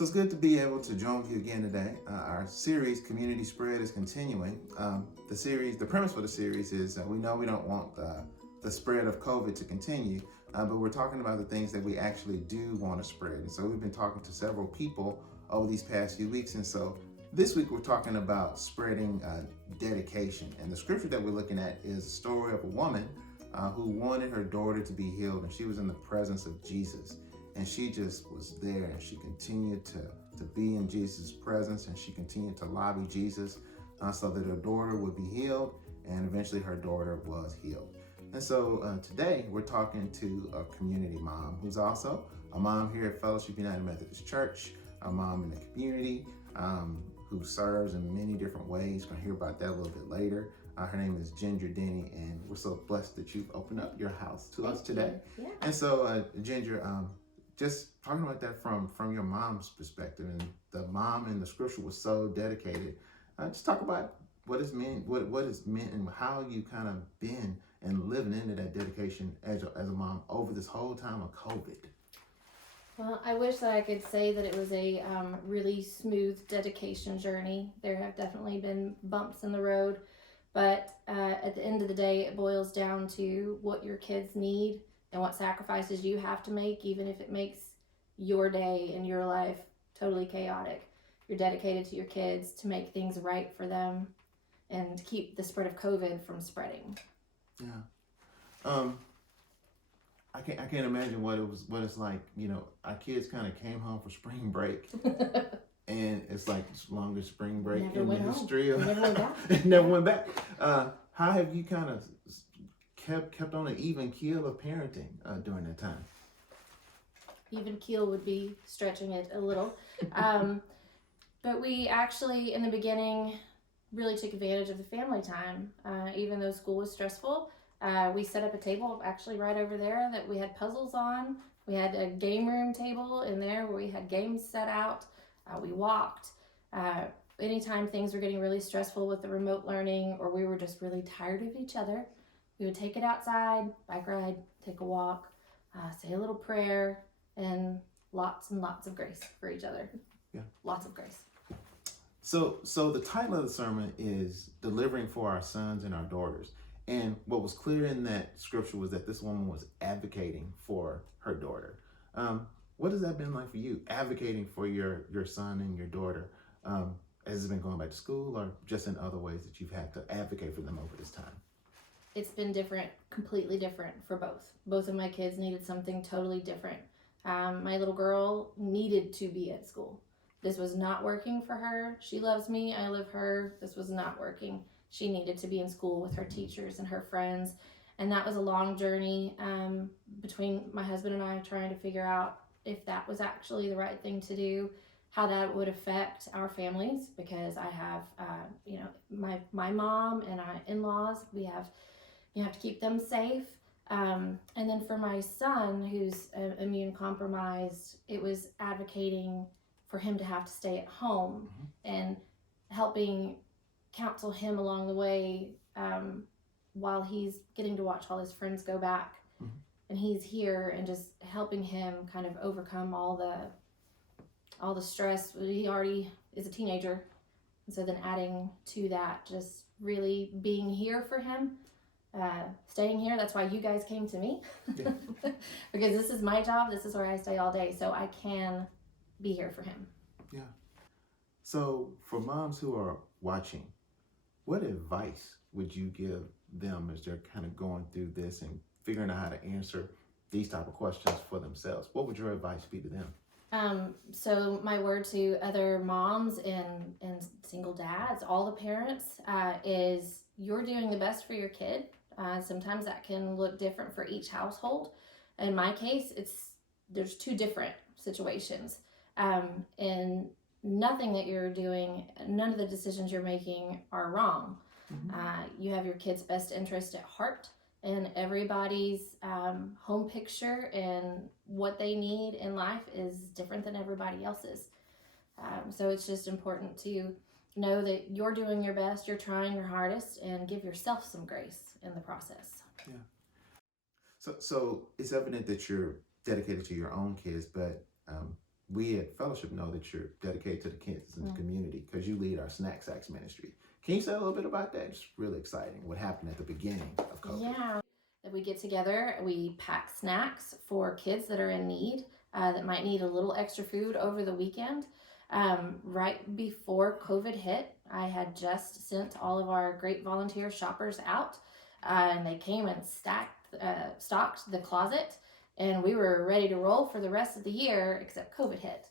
So it's good to be able to join with you again today. Our series, Community Spread, is continuing. The premise for the series is we know we don't want the spread of COVID to continue, but we're talking about the things that we actually do want to spread. And so we've been talking to several people over these past few weeks. And so this week we're talking about spreading dedication. And the scripture that we're looking at is the story of a woman who wanted her daughter to be healed, and she was in the presence of Jesus. And she just was there, and she continued to be in Jesus' presence, and she continued to lobby Jesus so that her daughter would be healed, and eventually her daughter was healed. And so today we're talking to a community mom who's also a mom here at Fellowship United Methodist Church, a mom in the community who serves in many different ways. We're going to hear about that a little bit later. Her name is Ginger Dennie, and we're so blessed that you've opened up your house to us today. Yeah. And so Ginger, just talking about that from your mom's perspective, and the mom in the scripture was so dedicated. Just talk about what it's meant, what it's meant, and how you kind of been and living into that dedication as a mom over this whole time of COVID. Well, I wish that I could say that it was a really smooth dedication journey. There have definitely been bumps in the road, but at the end of the day, it boils down to what your kids need and what sacrifices you have to make, even if it makes your day and your life totally chaotic. You're dedicated to your kids to make things right for them and to keep the spread of COVID from spreading. Yeah. I can't imagine what it's like. You know, our kids kind of came home for spring break, and it's like the longest spring break in the history of. Never went back. It never went back. How have you kind of kept on an even keel of parenting during that time? Even keel would be stretching it a little. But we actually, in the beginning, really took advantage of the family time. Even though school was stressful, we set up a table actually right over there that we had puzzles on. We had a game room table in there where we had games set out. We walked. Anytime things were getting really stressful with the remote learning, or we were just really tired of each other, we would take it outside, bike ride, take a walk, say a little prayer, and lots of grace for each other. Yeah. Lots of grace. So the title of the sermon is Delivering for Our Sons and Our Daughters. And what was clear in that scripture was that this woman was advocating for her daughter. What has that been like for you, advocating for your son and your daughter? Has it been going back to school, or just in other ways that you've had to advocate for them over this time? It's been different, completely different for both. Both of my kids needed something totally different. My little girl needed to be at school. This was not working for her. She loves me, I love her. This was not working. She needed to be in school with her teachers and her friends. And that was a long journey between my husband and I trying to figure out if that was actually the right thing to do, how that would affect our families, because I have, my mom and our in-laws, you have to keep them safe. And then for my son, who's immune compromised, it was advocating for him to have to stay at home and helping counsel him along the way while he's getting to watch all his friends go back. And he's here, and just helping him kind of overcome all the stress. He already is a teenager, and so then adding to that, just really being here for him. Staying here, that's why you guys came to me. Yeah. Because this is my job, this is where I stay all day, so I can be here for him. Yeah. So for moms who are watching, what advice would you give them as they're kind of going through this and figuring out how to answer these type of questions for themselves? What would your advice be to them? So my word to other moms and single dads, all the parents, is you're doing the best for your kid. Sometimes that can look different for each household. In my case, there's two different situations. And nothing that you're doing, none of the decisions you're making are wrong. You have your kid's best interest at heart, and everybody's home picture and what they need in life is different than everybody else's. So it's just important to know that you're doing your best, you're trying your hardest, and give yourself some grace in the process. Yeah. So it's evident that you're dedicated to your own kids, but we at Fellowship know that you're dedicated to the kids in the community because you lead our Snack Sacks ministry. Can you say a little bit about that? It's really exciting what happened at the beginning of COVID. Yeah. That we get together, we pack snacks for kids that are in need, that might need a little extra food over the weekend. Right before COVID hit, I had just sent all of our great volunteer shoppers out, and they came and stocked the closet, and we were ready to roll for the rest of the year, except COVID hit.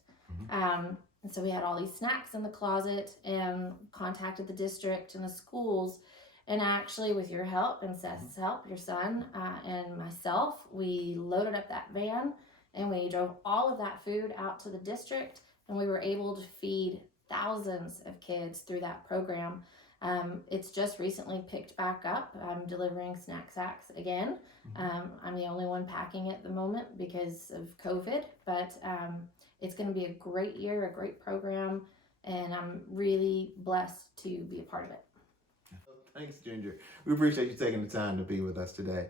And so we had all these snacks in the closet and contacted the district and the schools. And actually, with your help and Seth's help, your son, and myself, we loaded up that van and we drove all of that food out to the district, and we were able to feed thousands of kids through that program. It's just recently picked back up. I'm delivering snack sacks again. I'm the only one packing at the moment because of COVID, but it's going to be a great year, a great program, and I'm really blessed to be a part of it. Thanks, Ginger. We appreciate you taking the time to be with us today.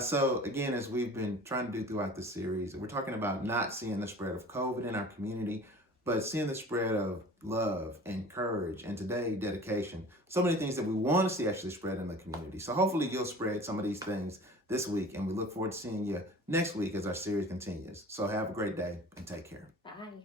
So again, as we've been trying to do throughout the series, we're talking about not seeing the spread of COVID in our community, but seeing the spread of love and courage, and today, dedication. So many things that we want to see actually spread in the community. So hopefully you'll spread some of these things this week, and we look forward to seeing you next week as our series continues. So have a great day and take care. Bye.